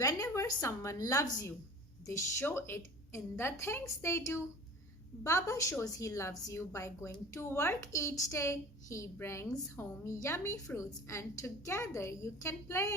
Whenever someone loves you, they show it in the things they do. Baba shows he loves you by going to work each day. He brings home yummy fruits and together you can play.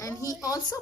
And he also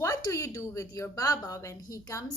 What do you do with your Baba when he comes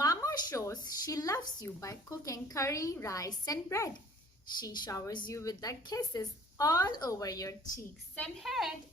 Mama shows she loves you by cooking curry, rice and bread. She showers you with the kisses all over your cheeks and head.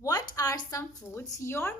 What are some foods your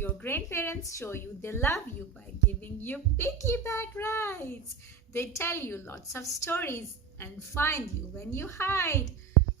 Your grandparents show you they love you by giving you piggyback rides. They tell you lots of stories and find you when you hide.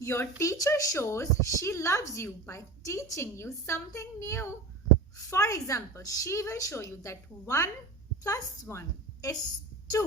Your teacher shows she loves you by teaching you something new. For example, she will show you that 1 + 1 is 2.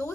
2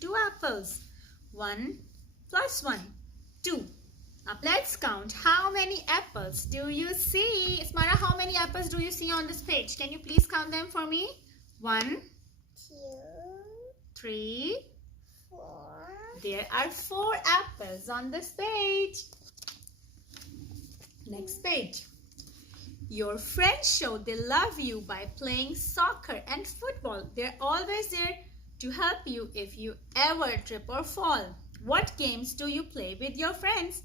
2 apples. 1 + 1 2. Let's count. How many apples do you see? Ismara, how many apples do you see on this page? Can you please count them for me? 1 2 3 4. There are 4 apples on this page. Next page. Your friends show they love you by playing soccer and football. They're always there to help you if you ever trip or fall. What games do you play with your friends?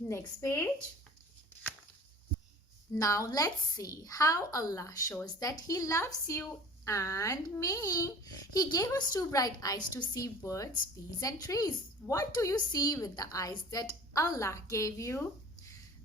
Next page. Now let's see how Allah shows that He loves you and me. He gave us 2 bright eyes to see birds, bees and trees. What do you see with the eyes that Allah gave you?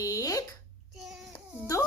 1 2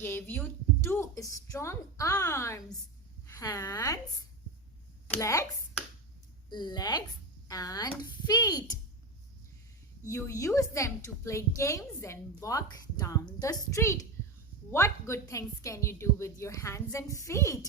gave you 2 strong arms, hands, legs and feet. You use them to play games and walk down the street. What good things can you do with your hands and feet?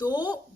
2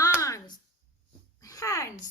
arms, hands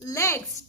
legs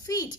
feet.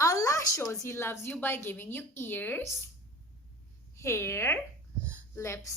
Allah shows He loves you by giving you ears, hair, lips,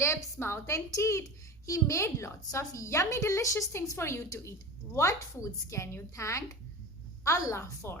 lips, mouth and teeth. He made lots of yummy delicious things for you to eat. What foods can you thank Allah for?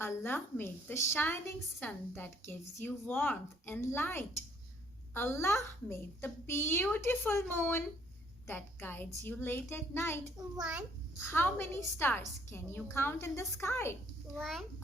Allah made the shining sun that gives you warmth and light. Allah made the beautiful moon that guides you late at night. 1, How many stars can you count in the sky? 1,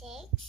6,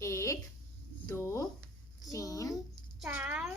1 2 3 4,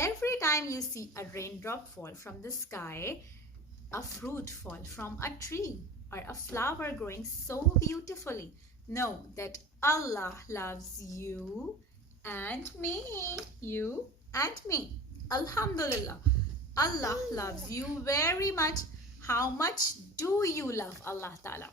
Every time you see a raindrop fall from the sky, a fruit fall from a tree, or a flower growing so beautifully, know that Allah loves you and me. You and me. Alhamdulillah. Allah loves you very much. How much do you love Allah Ta'ala?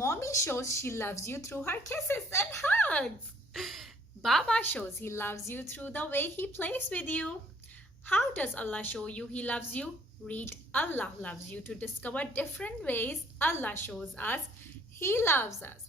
Mommy shows she loves you through her kisses and hugs. Baba shows he loves you through the way he plays with you. How does Allah show you he loves you? Read Allah loves you to discover different ways Allah shows us he loves us.